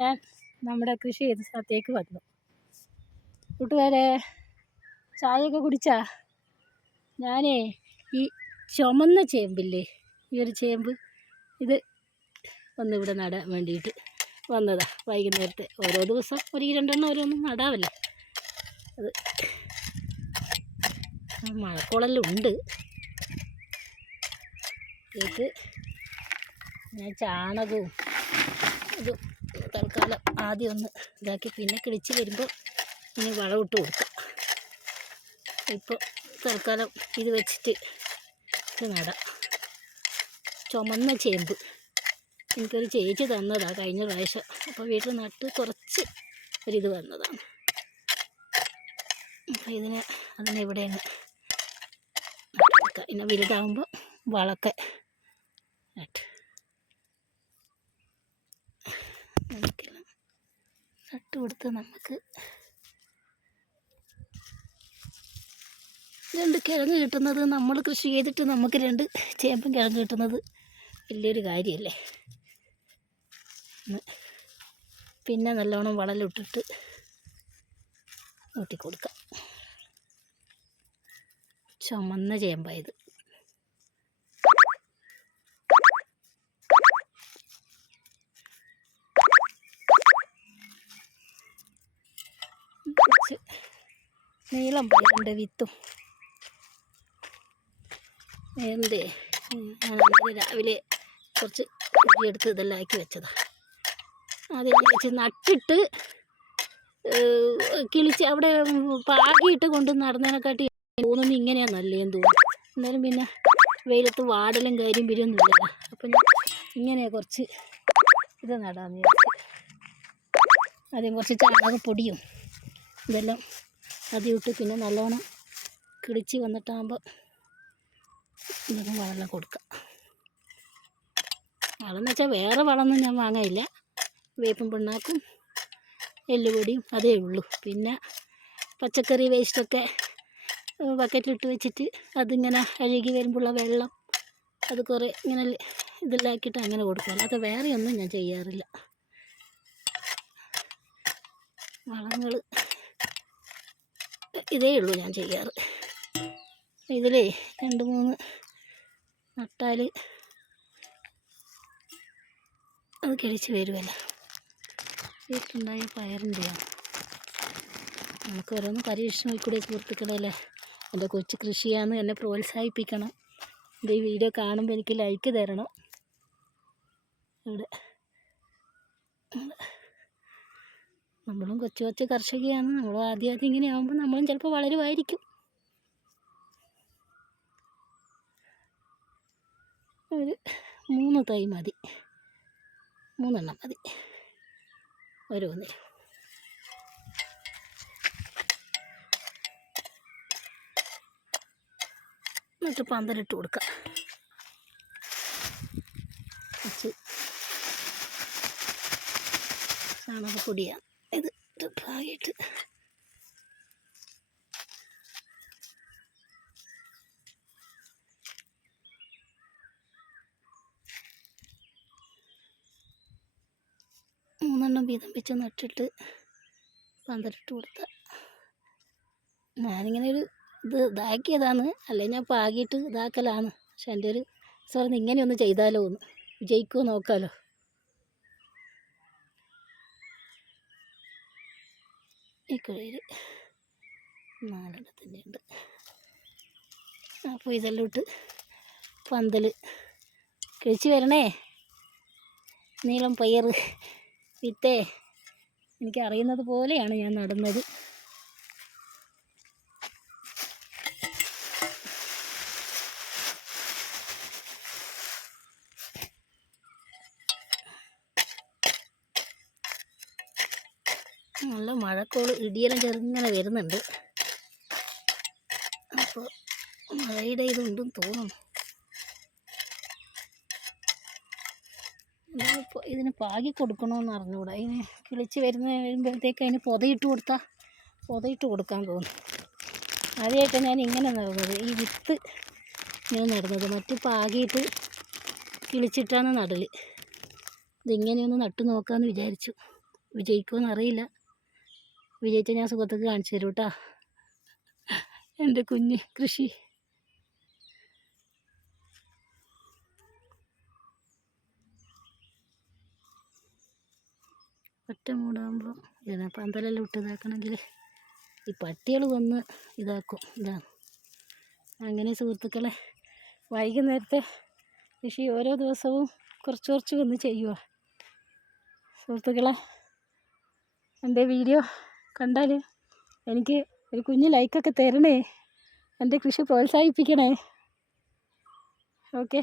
ഞാൻ നമ്മുടെ കൃഷി ചെയ്ത സ്ഥലത്തേക്ക് വന്നു. കൂട്ടുകാരെ, ചായയൊക്കെ കുടിച്ചാ? ഞാനേ ഈ ചുമന്ന ചേമ്പില്ലേ, ഈ ഒരു ചേമ്പ്, ഇത് ഒന്നിവിടെ നടാൻ വേണ്ടിയിട്ട് വന്നതാ. വൈകുന്നേരത്തെ ഓരോ ദിവസം ഒരു രണ്ടെണ്ണം ഓരോന്നും നടാവല്ലേ. അത് മഴക്കോളെല്ലാം ഉണ്ട്. ഇത് ഞാൻ ചാണകവും ഇതും തൽക്കാലം ആദ്യം ഒന്ന് ഇതാക്കി, പിന്നെ കിളിച്ച് വരുമ്പോൾ ഇനി വളമിട്ട് കൊടുക്കാം. ഇപ്പോൾ തൽക്കാലം ഇത് വെച്ചിട്ട് ഇത് നടാം. ചുമന്ന ചേമ്പ് എനിക്കൊരു ചേച്ചി തന്നതാണ് കഴിഞ്ഞ പ്രാവശ്യം. അപ്പോൾ വീട്ടിൽ നട്ട് കുറച്ച് ഒരിത് വന്നതാണ്. അപ്പോൾ അതിനെവിടെയാണ് നട്ടെടുക്കാം. പിന്നെ വലുതാകുമ്പോൾ വളമൊക്കെ നട്ട് കൊടുത്ത് നമുക്ക് 2 കിഴങ്ങ് കിട്ടുന്നത്, നമ്മൾ കൃഷി ചെയ്തിട്ട് നമുക്ക് 2 ചേമ്പും കിഴങ്ങ് കിട്ടുന്നത് വലിയൊരു കാര്യമല്ലേ. പിന്നെ നല്ലോണം വളലിട്ടിട്ട് ഊട്ടിക്കൊടുക്കാം. ചുമന്ന ചേമ്പായത്. നീളം പയറിൻ്റെ വിത്തും എൻ്റെ രാവിലെ കുറച്ച് കുഴിയെടുത്ത് ഇതെല്ലാം ആക്കി വെച്ചതാണ്. ആദ്യം വെച്ച് നട്ടിട്ട് കിളിച്ച് അവിടെ പാകിയിട്ട് കൊണ്ട് നടന്നതിനെക്കാട്ടി തോന്നുന്നു ഇങ്ങനെയാണ് നല്ലതെന്ന് തോന്നുന്നു. എന്നാലും പിന്നെ വെയിലത്ത് വാടലും കാര്യം വരുമൊന്നുമില്ല. അപ്പം ഞാൻ ഇങ്ങനെ കുറച്ച് ഇത് നടാമെന്ന് വിചാരിച്ചു. ആദ്യം കുറച്ച് ചാണകപ്പൊടിയും ഇതെല്ലാം ആദ്യം ഇട്ട്, പിന്നെ നല്ലോണം കിളിച്ച് വന്നിട്ടാകുമ്പോൾ ഇതൊക്കെ വളമെല്ലാം കൊടുക്കാം. വളമെന്ന് വെച്ചാൽ വേറെ വളമൊന്നും ഞാൻ വാങ്ങയില്ല. വേപ്പും പിണ്ണാക്കും എല്ലുപൊടിയും അതേ ഉള്ളൂ. പിന്നെ പച്ചക്കറി വേസ്റ്റൊക്കെ ബക്കറ്റിലിട്ട് വെച്ചിട്ട് അതിങ്ങനെ അഴുകി വരുമ്പോഴുള്ള വെള്ളം അത് കുറേ ഇങ്ങനെ ഇതെല്ലാം ആക്കിയിട്ട് അങ്ങനെ കൊടുക്കും. അല്ലാതെ വേറെയൊന്നും ഞാൻ ചെയ്യാറില്ല. വളങ്ങൾ ഇതേ ഉള്ളൂ ഞാൻ ചെയ്യാറ്. ഇതിലേ 2-3 നട്ടാൽ അത് കിളിച്ച് വരുമല്ലോ. വീട്ടിലുണ്ടായ പയറിൻ്റെയാണ്. നമുക്ക് ഓരോന്ന് പരീക്ഷണം കൂടെ സുഹൃത്തുക്കളല്ലേ. എൻ്റെ കൊച്ചു കൃഷിയാന്ന് എന്നെ പ്രോത്സാഹിപ്പിക്കണം. ഈ വീഡിയോ കാണുമ്പോൾ എനിക്ക് ലൈക്ക് തരണം. ഇവിടെ നമ്മളും കൊച്ചു കർഷകയാണ്. നമ്മളും ആദ്യം ഇങ്ങനെ ആകുമ്പോൾ നമ്മളും ചിലപ്പോൾ വളരുമായിരിക്കും. ഒരു 3 തൈ മതി, 3 എണ്ണം മതി ഓരോന്നിലും. എന്നിട്ട് പന്തലിട്ട് കൊടുക്കാം. കുറച്ച് ചാണകപ്പൊടിയാണ് ഇത് ആയിട്ട്. മൂന്നെണ്ണം വീതം വെച്ച് നട്ടിട്ട് പന്തലിട്ട് കൊടുത്താൽ. ഞാനിങ്ങനെ ഒരു ഇതാക്കിയതാണ്, അല്ലെങ്കിൽ ഞാൻ പാകിയിട്ട് ഇതാക്കലാണ്. പക്ഷെ എൻ്റെ ഒരു പറഞ്ഞ് ഇങ്ങനെയൊന്ന് ചെയ്താലോ, ഒന്ന് വിജയിക്കുമോ നോക്കാമല്ലോ. ഈ കുഴിയിൽ 4 എണ്ണത്തിൻ്റെ ഉണ്ട്. അപ്പോൾ ഇതെല്ലാം ഇട്ട് പന്തൽ കിളിച്ച് വരണേ. നീളം പയർ വിത്തേ എനിക്കറിയുന്നത് പോലെയാണ് ഞാൻ നടുന്നത്. നല്ല മഴക്കോള് ഇടിയെല്ലാം ചെറുങ്ങനെ വരുന്നുണ്ട്. അപ്പോൾ മഴയുടെ ഇതുണ്ടെന്ന് തോന്നുന്നു. ഇതിന് പാകി കൊടുക്കണമെന്ന് അറിഞ്ഞുകൂടാ. ഇതിന് കിളിച്ച് വരുമ്പോഴത്തേക്ക് അതിന് പൊതയിട്ട് കൊടുക്കാൻ തോന്നും. ആദ്യമായിട്ട് ഞാൻ ഇങ്ങനെ നടുന്നത്, ഈ വിത്ത് ഇങ്ങനെ നടുന്നത്. മറ്റ് പാകിയിട്ട് കിളിച്ചിട്ടാണ് നടൽ. ഇതിങ്ങനെയൊന്ന് നട്ടു നോക്കാമെന്ന് വിചാരിച്ചു. വിജയിക്കുമെന്ന് അറിയില്ല. വിജയിച്ചാൽ ഞാൻ സുഹൃത്തുക്ക് കാണിച്ചു തരും കേട്ടോ എൻ്റെ കുഞ്ഞ് കൃഷി. ഒറ്റ മൂടാകുമ്പോൾ ഇതാ പന്തലെല്ലാം ഇട്ട് ഇതാക്കണമെങ്കിൽ ഈ പട്ടികൾ വന്ന് ഇതാക്കും. ഇതാണ് അങ്ങനെ സുഹൃത്തുക്കളെ, വൈകുന്നേരത്തെ കൃഷി ഓരോ ദിവസവും കുറച്ച് കുറച്ച് വന്ന് ചെയ്യുക. സുഹൃത്തുക്കളെ, എൻ്റെ വീഡിയോ കണ്ടാൽ എനിക്ക് ഒരു കുഞ്ഞ് ലൈക്കൊക്കെ തരണേ, എൻ്റെ കൃഷി പ്രോത്സാഹിപ്പിക്കണേ. ഓക്കെ.